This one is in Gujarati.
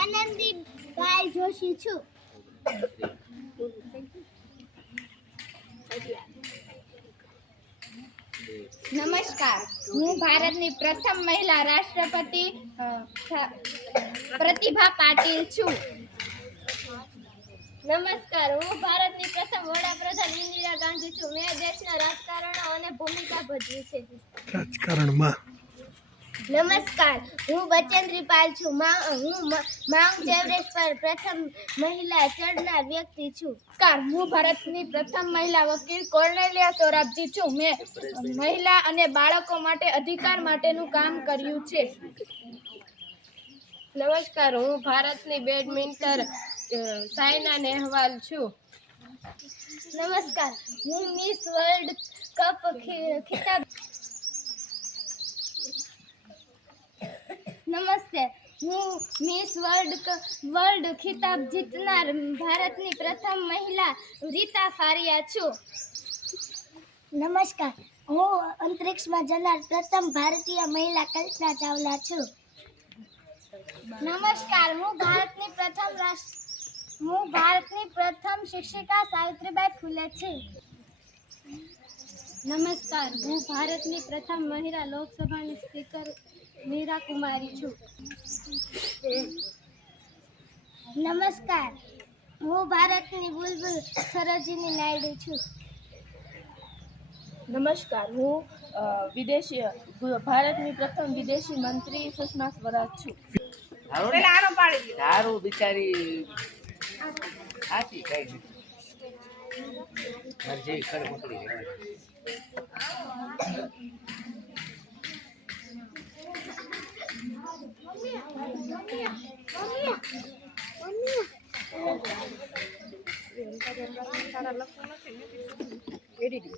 આનંદીબાઈ જોશી છું. નમસ્કાર, હું ભારતની પ્રથમ મહિલા રાષ્ટ્રપતિ પ્રતિભા પાટીલ છું. નમસ્કાર, હું ભારતની પ્રથમ વડાપ્રધાન ઇન્દિરા ગાંધી છું. મેં દેશના રાજકારણો અને ભૂમિકા ભજવી છે. રાજકારણમાં. નમસ્કાર, હું બચેન્દ્રી પાલ છું. હું માઉન્ટ એવરેસ્ટ પર પ્રથમ મહિલા ચડનાર વ્યક્તિ છું. નમસ્કાર, હું ભારતની પ્રથમ મહિલા વકીલ કોર્નેલિયા સોરાબજી છું. મેં મહિલા અને બાળકો માટે અધિકાર માટેનું કામ કર્યું છે. નમસ્કાર, હું ભારતની બેડમિન્ટર સાયના નેહવાલ છું. નમસ્કાર, હું મિસ વર્લ્ડ કપ ખિતાબ. નમસ્તે, હું મિસ વર્લ્ડ ખિતાબ જીતનાર ભારતની પ્રથમ મહિલા રીતા ફારિયા છું. નમસ્કાર, હું અંતરિક્ષમાં જનાર પ્રથમ ભારતીય મહિલા કલ્પના ચાવલા છું. નમસ્કાર, હું ભારતની પ્રથમ શિક્ષિકા સાવિત્રીબાઈ ફૂલે છું. નમસ્કાર, હું ભારતની પ્રથમ મહિલા લોકસભાની સ્પીકર મીરા કુમારી છું. નમસ્કાર, હું ભારતની બુલબુલ સરોજિની નાયડુ છું. નમસ્કાર, હું ભારતની પ્રથમ વિદેશી મંત્રી સુષ્મા સ્વરાજ છું. તારું બિચારી સાચી કઈ જેવી ખડ મોકલી એડિટિંગ